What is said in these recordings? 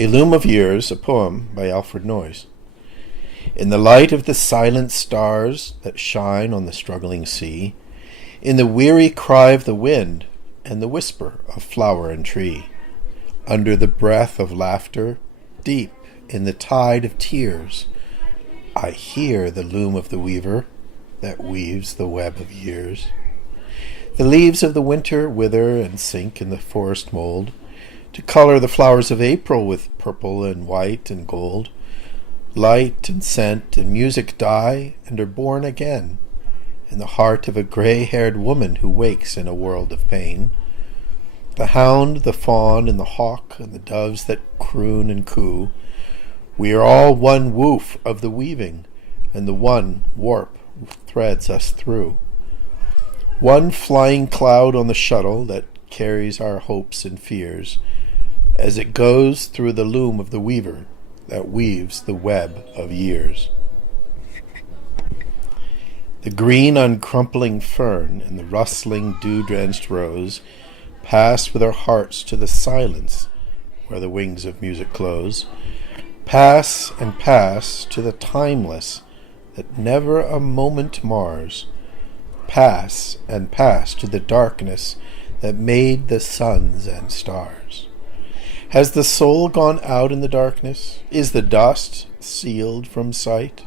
A Loom of Years, a poem by Alfred Noyes. In the light of the silent stars that shine on the struggling sea, in the weary cry of the wind and the whisper of flower and tree, under the breath of laughter, deep in the tide of tears, I hear the loom of the weaver that weaves the web of years. The leaves of the winter wither and sink in the forest mold, to color the flowers of April with purple and white and gold. Light and scent and music die and are born again in the heart of a gray-haired woman who wakes in a world of pain. The hound, the fawn, and the hawk, and the doves that croon and coo, we are all one woof of the weaving, and the one warp threads us through. One flying cloud on the shuttle that carries our hopes and fears, as it goes through the loom of the weaver that weaves the web of years. The green uncrumpling fern and the rustling dew-drenched rose pass with our hearts to the silence where the wings of music close, pass and pass to the timeless that never a moment mars, pass and pass to the darkness that made the suns and stars. Has the soul gone out in the darkness? Is the dust sealed from sight?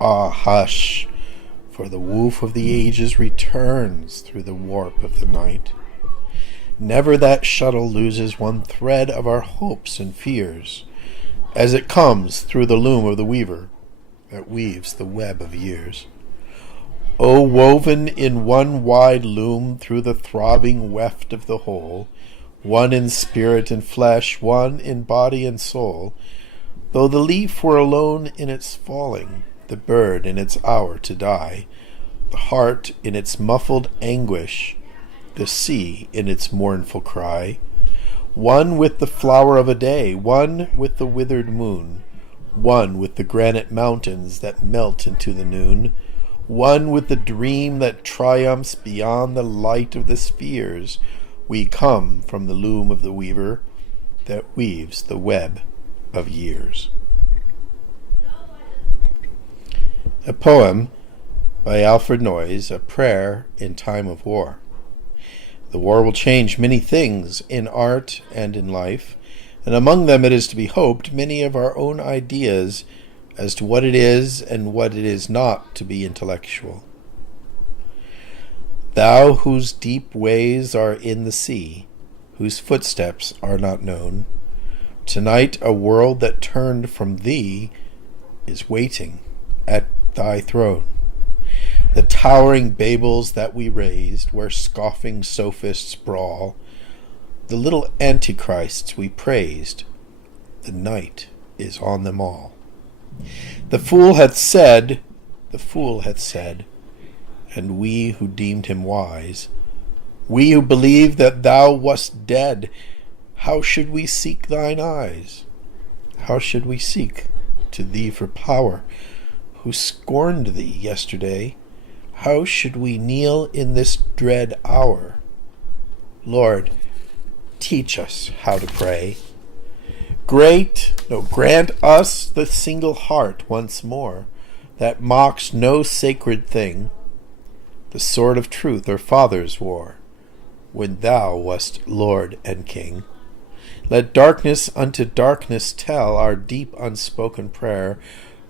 Ah, hush, for the woof of the ages returns through the warp of the night. Never that shuttle loses one thread of our hopes and fears, as it comes through the loom of the weaver that weaves the web of years. O woven in one wide loom through the throbbing weft of the whole, one in spirit and flesh, one in body and soul, though the leaf were alone in its falling, the bird in its hour to die, the heart in its muffled anguish, the sea in its mournful cry, one with the flower of a day, one with the withered moon, one with the granite mountains that melt into the noon, one with the dream that triumphs beyond the light of the spheres, we come from the loom of the weaver that weaves the web of years. A poem by Alfred Noyes, a prayer in time of war. The war will change many things in art and in life, and among them it is to be hoped many of our own ideas as to what it is and what it is not to be intellectual. Thou whose deep ways are in the sea, whose footsteps are not known, tonight a world that turned from thee is waiting at thy throne. The towering Babels that we raised, where scoffing sophists brawl, the little antichrists we praised, the night is on them all. The fool hath said, and we who deemed him wise, we who believed that thou wast dead, how should we seek thine eyes? How should we seek to thee for power, who scorned thee yesterday? How should we kneel in this dread hour? Lord, teach us how to pray. Grant us the single heart once more, that mocks no sacred thing, the sword of truth our fathers wore, when thou wast Lord and King. Let darkness unto darkness tell our deep unspoken prayer,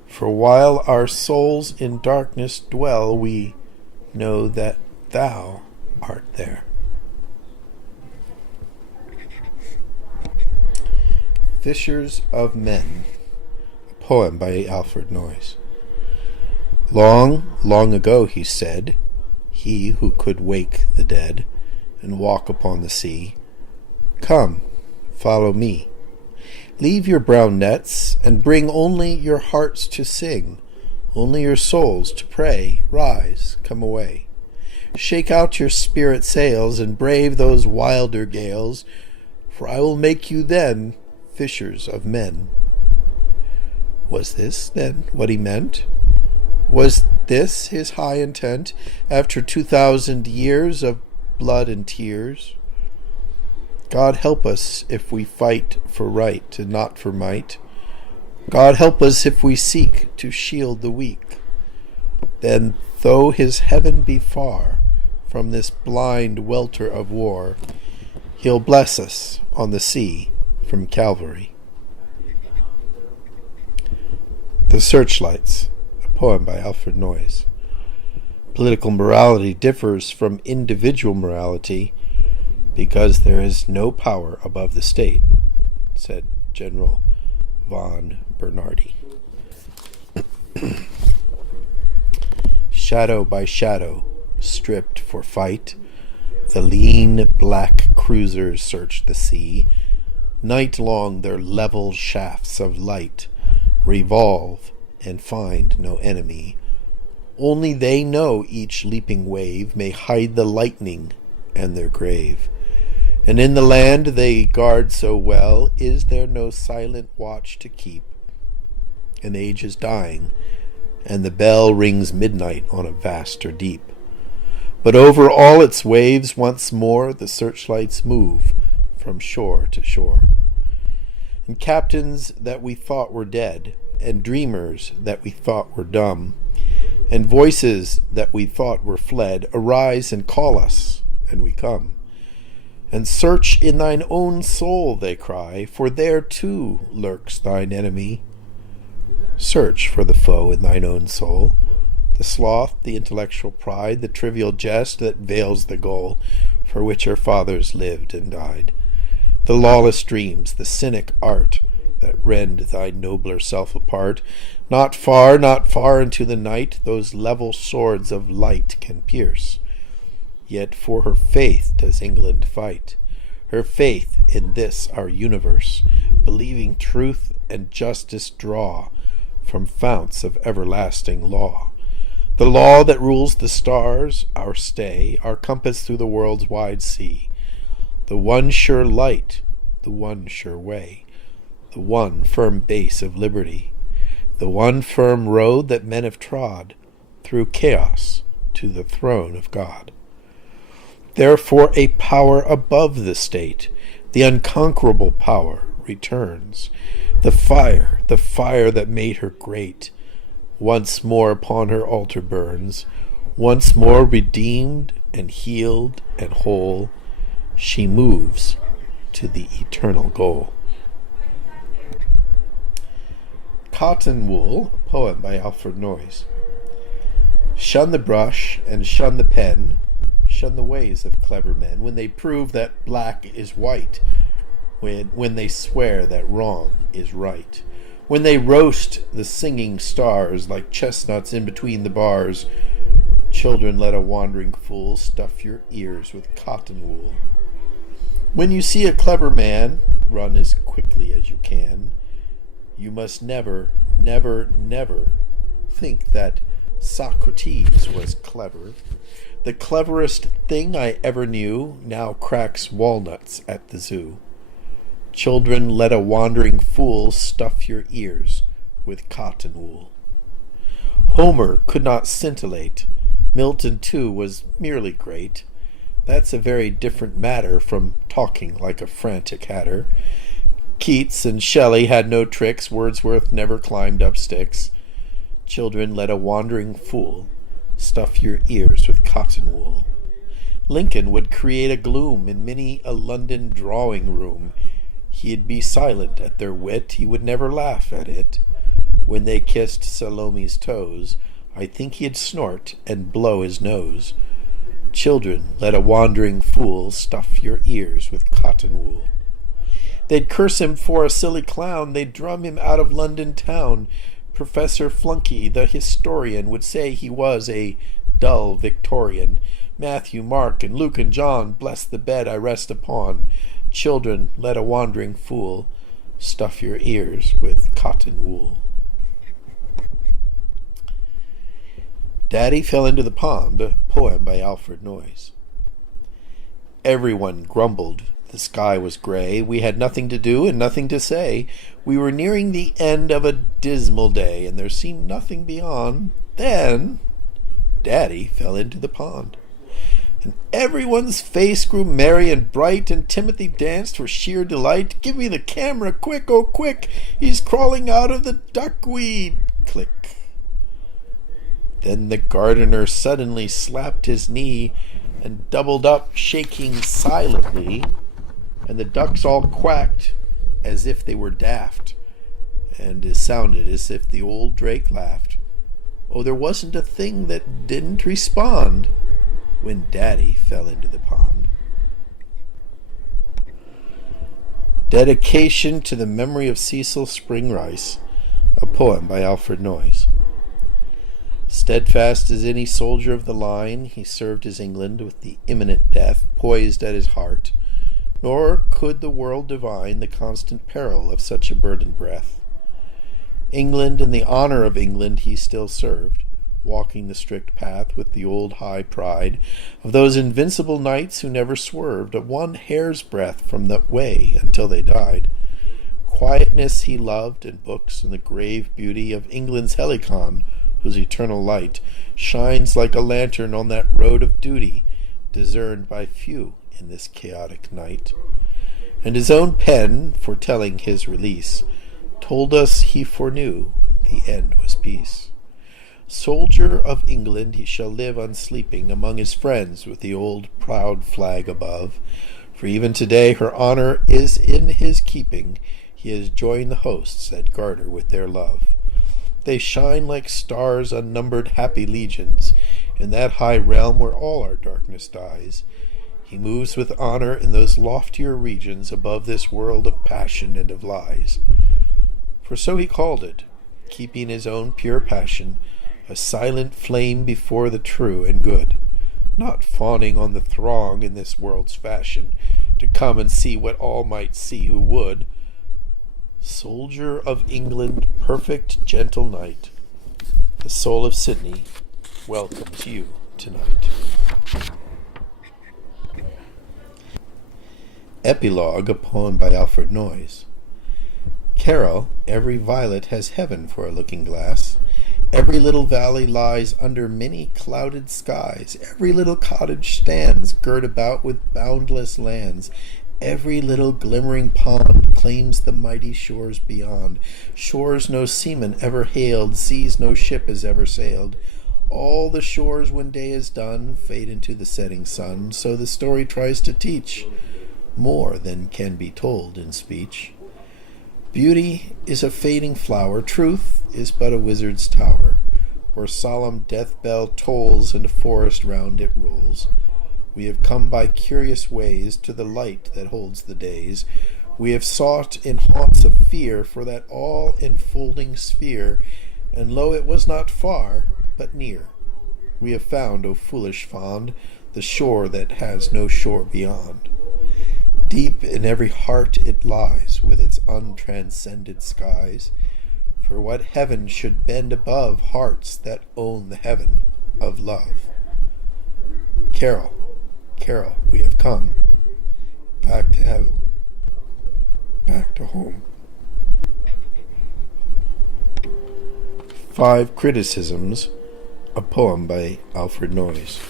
for while our souls in darkness dwell, we know that thou art there. Fishers of Men, a poem by Alfred Noyes. Long, long ago, he said, he who could wake the dead and walk upon the sea, come, follow me. Leave your brown nets and bring only your hearts to sing, only your souls to pray. Rise, come away. Shake out your spirit sails and brave those wilder gales, for I will make you then fishers of men. Was this, then, what he meant? Was this his high intent, after 2,000 years of blood and tears? God help us if we fight for right and not for might. God help us if we seek to shield the weak. Then, though his heaven be far from this blind welter of war, he'll bless us on the sea from Calvary. The Searchlights, a poem by Alfred Noyes. Political morality differs from individual morality because there is no power above the state, said General von Bernardi. Shadow by shadow, stripped for fight, the lean black cruisers search the sea. Night long their level shafts of light revolve and find no enemy. Only they know each leaping wave may hide the lightning and their grave. And in the land they guard so well, is there no silent watch to keep? An age is dying, and the bell rings midnight on a vaster deep. But over all its waves once more the searchlights move from shore to shore. And captains that we thought were dead, and dreamers that we thought were dumb, and voices that we thought were fled, arise and call us, and we come. And search in thine own soul, they cry, for there too lurks thine enemy. Search for the foe in thine own soul, the sloth, the intellectual pride, the trivial jest that veils the goal for which our fathers lived and died, the lawless dreams, the cynic art that rend thy nobler self apart. Not far into the night those level swords of light can pierce. Yet for her faith does England fight, her faith in this our universe, believing truth and justice draw from founts of everlasting law. The law that rules the stars, our stay, our compass through the world's wide sea. The one sure light, the one sure way, the one firm base of liberty, the one firm road that men have trod through chaos to the throne of God. Therefore a power above the state, the unconquerable power, returns. The fire that made her great, once more upon her altar burns. Once more redeemed and healed and whole, she moves to the eternal goal. Cotton Wool, a poem by Alfred Noyes. Shun the brush and shun the pen, shun the ways of clever men, when they prove that black is white, when they swear that wrong is right, when they roast the singing stars like chestnuts in between the bars. Children, let a wandering fool stuff your ears with cotton wool. When you see a clever man, run as quickly as you can. You must never, never, never think that Socrates was clever. The cleverest thing I ever knew now cracks walnuts at the zoo. Children, let a wandering fool stuff your ears with cotton wool. Homer could not scintillate. Milton, too, was merely great. That's a very different matter from talking like a frantic hatter. Keats and Shelley had no tricks. Wordsworth never climbed up sticks. Children, let a wandering fool stuff your ears with cotton wool. Lincoln would create a gloom in many a London drawing room. He'd be silent at their wit, he would never laugh at it. When they kissed Salome's toes, I think he'd snort and blow his nose. Children, let a wandering fool stuff your ears with cotton wool. They'd curse him for a silly clown, they'd drum him out of London town. Professor Flunkey, the historian, would say he was a dull Victorian. Matthew, Mark, and Luke and John, bless the bed I rest upon. Children, let a wandering fool stuff your ears with cotton wool. Daddy Fell into the Pond, a poem by Alfred Noyes. Everyone grumbled the sky was gray. We had nothing to do and nothing to say. We were nearing the end of a dismal day, and there seemed nothing beyond. Then Daddy fell into the pond. Everyone's face grew merry and bright, and Timothy danced for sheer delight. "Give me the camera, quick, oh quick! He's crawling out of the duckweed!" Click. Then the gardener suddenly slapped his knee and doubled up, shaking silently, and the ducks all quacked as if they were daft, and it sounded as if the old drake laughed. Oh, there wasn't a thing that didn't respond when Daddy fell into the pond. Dedication to the memory of Cecil Spring Rice, a poem by Alfred Noyes. Steadfast as any soldier of the line, he served his England with the imminent death poised at his heart, nor could the world divine the constant peril of such a burdened breath. England and the honor of England he still served, walking the strict path with the old high pride of those invincible knights who never swerved a one hair's breadth from the way until they died. Quietness he loved, and books, and the grave beauty of England's Helicon, whose eternal light shines like a lantern on that road of duty, discerned by few in this chaotic night. And his own pen, foretelling his release, told us he foreknew the end was peace. Soldier of England, he shall live unsleeping among his friends with the old proud flag above, for even today her honor is in his keeping. He has joined the hosts that garter with their love. They shine like stars, unnumbered happy legions, in that high realm where all our darkness dies. He moves with honor in those loftier regions above this world of passion and of lies. For so he called it, keeping his own pure passion, a silent flame before the true and good, not fawning on the throng in this world's fashion, to come and see what all might see who would. Soldier of England, perfect, gentle knight, the soul of Sydney welcomes you tonight. Epilogue, a poem by Alfred Noyes. Carol, every violet has heaven for a looking-glass. Every little valley lies under many clouded skies. Every little cottage stands girt about with boundless lands. Every little glimmering pond claims the mighty shores beyond. Shores no seaman ever hailed, seas no ship has ever sailed. All the shores, when day is done, fade into the setting sun. So the story tries to teach more than can be told in speech. Beauty is a fading flower, truth is but a wizard's tower, where solemn death bell tolls and a forest round it rolls. We have come by curious ways to the light that holds the days. We have sought in haunts of fear for that all-enfolding sphere, and lo, it was not far, but near. We have found, O foolish fond, the shore that has no shore beyond. Deep in every heart it lies, with its untranscended skies. For what heaven should bend above hearts that own the heaven of love? Carol, Carol, we have come back to heaven, back to home. 5 Criticisms, a poem by Alfred Noyes.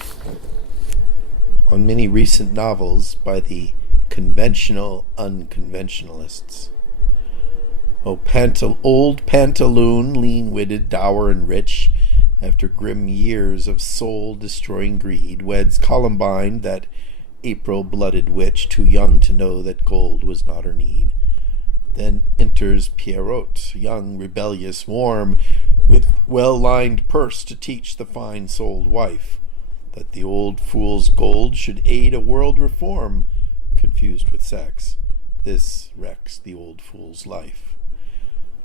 On many recent novels by the conventional unconventionalists. Old Pantaloon, lean-witted, dour and rich, after grim years of soul-destroying greed, weds Columbine, that April-blooded witch, too young to know that gold was not her need. Then enters Pierrot, young, rebellious, warm, with well-lined purse to teach the fine-souled wife that the old fool's gold should aid a world reform. Confused with sex, this wrecks the old fool's life.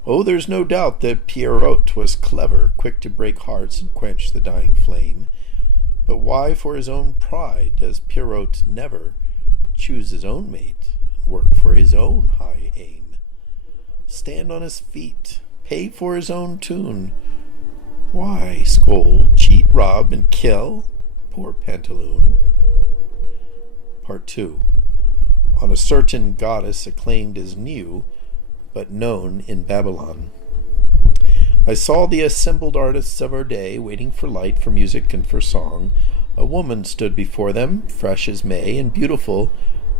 Oh, there's no doubt that Pierrot was clever, quick to break hearts and quench the dying flame. But why, for his own pride, does Pierrot never choose his own mate and work for his own high aim? Stand on his feet, pay for his own tune. Why scold, cheat, rob, and kill poor Pantaloon? Part 2. On a certain goddess acclaimed as new, but known in Babylon. I saw the assembled artists of our day, waiting for light, for music, and for song, A woman stood before them, fresh as May and beautiful,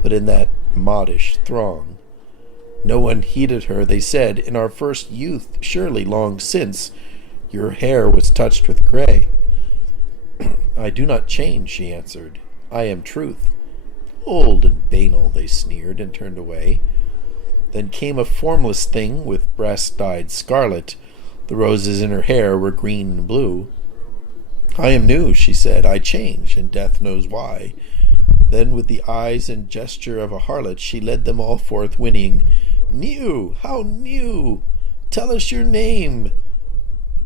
but in that modish throng. No one heeded her. They said, "In our first youth, surely long since, your hair was touched with gray." "I do not change," she answered. "I am truth." "Old and banal," they sneered and turned away. Then came a formless thing with breasts dyed scarlet. The roses in her hair were green and blue. "I am new," she said. "I change, and death knows why." Then with the eyes and gesture of a harlot she led them all forth, whinnying, "New! How new! Tell us your name."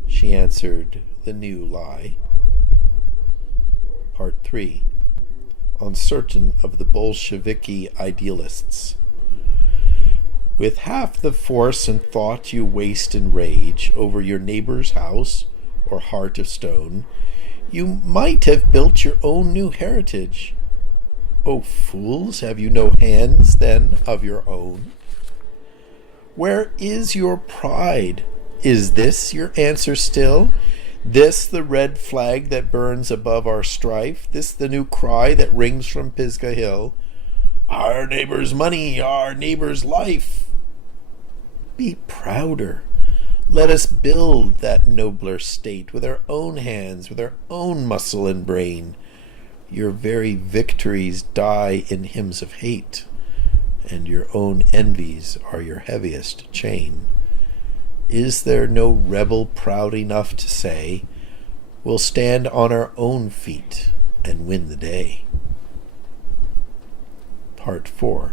She answered, "The new lie." Part 3. On certain of the Bolsheviki idealists. With half the force and thought you waste in rage over your neighbor's house or heart of stone, you might have built your own new heritage. O fools, have you no hands, then, of your own? Where is your pride? Is this your answer still? This the red flag that burns above our strife? This the new cry that rings from Pisgah Hill? Our neighbor's money, our neighbor's life. Be prouder. Let us build that nobler state with our own hands, with our own muscle and brain. Your very victories die in hymns of hate, and your own envies are your heaviest chain. Is there no rebel proud enough to say, "We'll stand on our own feet and win the day"? Part 4.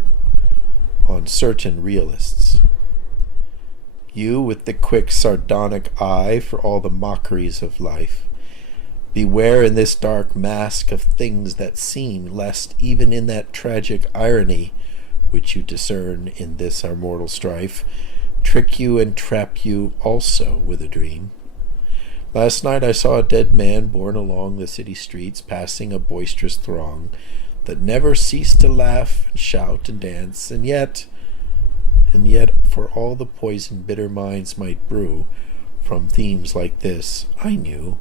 On certain realists. You with the quick sardonic eye for all the mockeries of life, beware in this dark mask of things that seem, lest even in that tragic irony which you discern in this our mortal strife, trick you and trap you also with a dream. Last night I saw a dead man borne along the city streets, passing a boisterous throng that never ceased to laugh and shout and dance, and yet, for all the poison bitter minds might brew from themes like this, I knew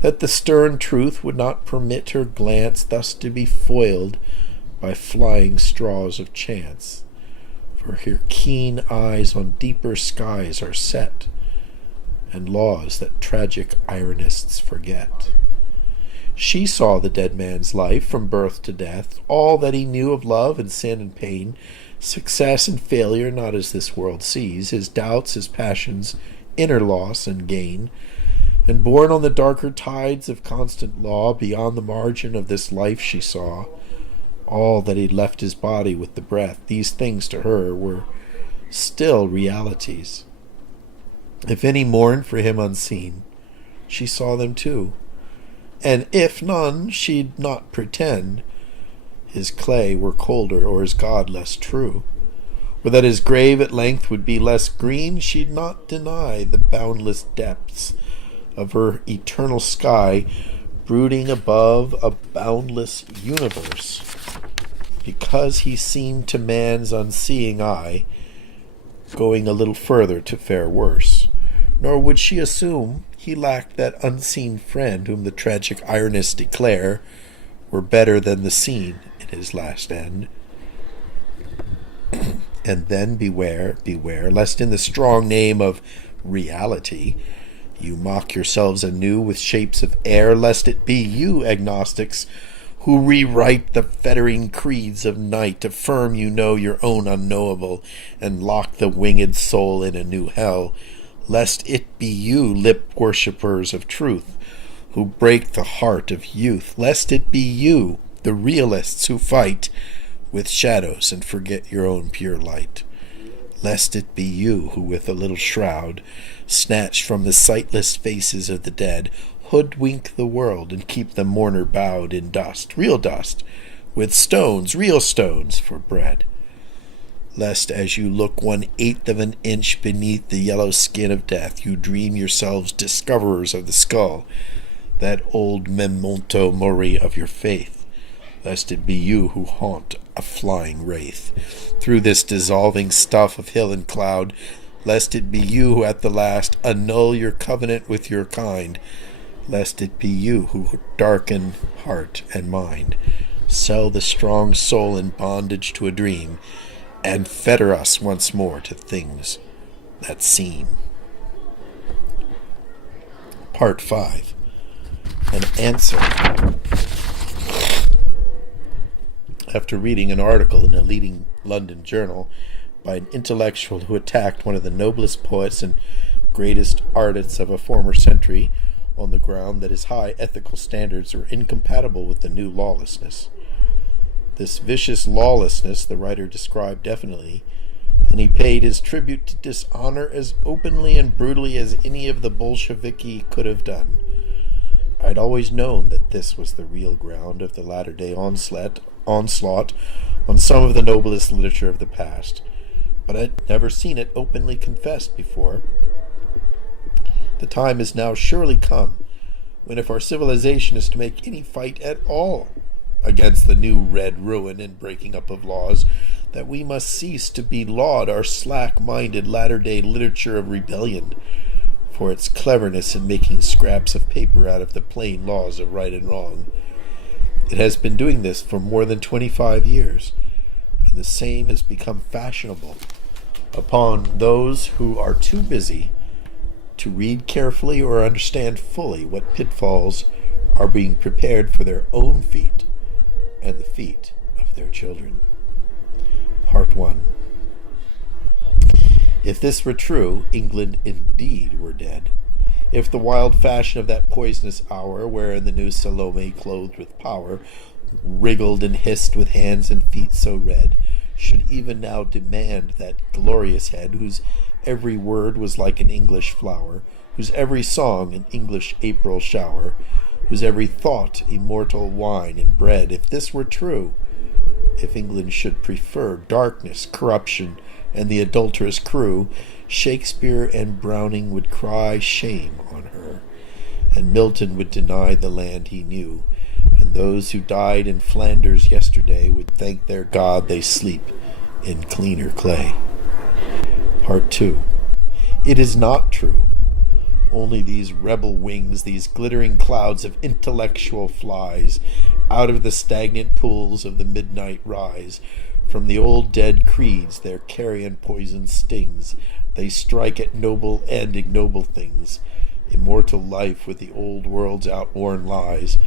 that the stern truth would not permit her glance thus to be foiled by flying straws of chance, for her keen eyes on deeper skies are set, and laws that tragic ironists forget. She saw the dead man's life from birth to death, all that he knew of love and sin and pain, success and failure not as this world sees, his doubts, his passions, inner loss and gain, and borne on the darker tides of constant law, beyond the margin of this life she saw all that he'd left his body with the breath. These things to her were still realities. If any mourned for him unseen, she saw them too, and if none, she'd not pretend his clay were colder or his God less true, or that his grave at length would be less green. She'd not deny the boundless depths of her eternal sky, brooding above a boundless universe, because he seemed to man's unseeing eye going a little further to fare worse. Nor would she assume he lacked that unseen friend whom the tragic ironists declare were better than the seen in his last end. And then beware, lest in the strong name of reality you mock yourselves anew with shapes of air, lest it be you, agnostics, who rewrite the fettering creeds of night, affirm you know your own unknowable, and lock the winged soul in a new hell, lest it be you, lip-worshippers of truth, who break the heart of youth, lest it be you, the realists who fight with shadows and forget your own pure light, lest it be you who with a little shroud, snatched from the sightless faces of the dead, hoodwink the world and keep the mourner bowed in dust, real dust, with stones, real stones, for bread. Lest as you look 1/8 of an inch beneath the yellow skin of death, you dream yourselves discoverers of the skull, that old memento mori of your faith, lest it be you who haunt a flying wraith through this dissolving stuff of hill and cloud, lest it be you who at the last annul your covenant with your kind, lest it be you who darken heart and mind, sell the strong soul in bondage to a dream, and fetter us once more to things that seem. Part 5. An answer. After reading an article in a leading London journal by an intellectual who attacked one of the noblest poets and greatest artists of a former century on the ground that his high ethical standards were incompatible with the new lawlessness. This vicious lawlessness the writer described definitely, and he paid his tribute to dishonor as openly and brutally as any of the Bolsheviki could have done. I'd always known that this was the real ground of the latter-day onslaught on some of the noblest literature of the past, but I'd never seen it openly confessed before. The time has now surely come when, if our civilization is to make any fight at all against the new red ruin and breaking up of laws, that we must cease to laud our slack-minded latter-day literature of rebellion for its cleverness in making scraps of paper out of the plain laws of right and wrong. It has been doing this for more than 25 years, and the same has become fashionable upon those who are too busy to read carefully or understand fully what pitfalls are being prepared for their own feet and the feet of their children. Part 1. If this were true, England indeed were dead. If the wild fashion of that poisonous hour, wherein the new Salome, clothed with power, wriggled and hissed with hands and feet so red, should even now demand that glorious head, whose every word was like an English flower, whose every song an English April shower, whose every thought immortal wine and bread, if this were true, if England should prefer darkness, corruption, and the adulterous crew, Shakespeare and Browning would cry shame on her, and Milton would deny the land he knew, and those who died in Flanders yesterday would thank their God they sleep in cleaner clay. Part 2. It is not true. Only these rebel wings, these glittering clouds of intellectual flies, out of the stagnant pools of the midnight rise. From the old dead creeds their carrion poison stings. They strike at noble and ignoble things, immortal life with the old world's outworn lies.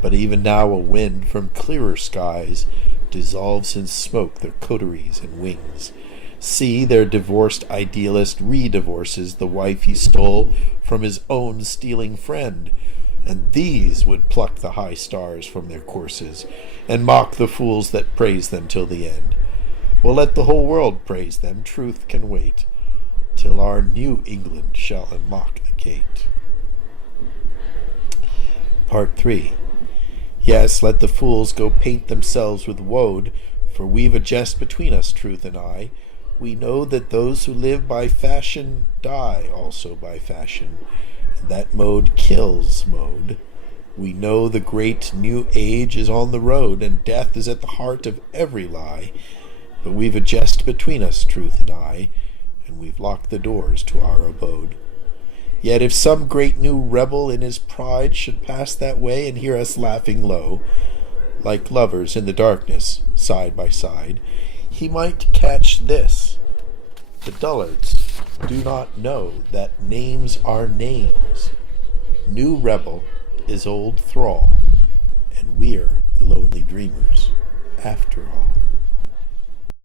But even now a wind from clearer skies dissolves in smoke their coteries and wings. See, their divorced idealist re-divorces the wife he stole from his own stealing friend, and these would pluck the high stars from their courses, and mock the fools that praise them till the end. Well, let the whole world praise them, truth can wait, till our new England shall unlock the gate. Part 3. Yes, let the fools go paint themselves with woad, for we've a jest between us, truth and I. We know that those who live by fashion die also by fashion, and that mode kills mode. We know the great new age is on the road, and death is at the heart of every lie. But we've a jest between us, truth and I, and we've locked the doors to our abode. Yet if some great new rebel in his pride should pass that way and hear us laughing low, like lovers in the darkness, side by side, he might catch this: the dullards do not know that names are names. New rebel is old thrall, and we're the lonely dreamers after all.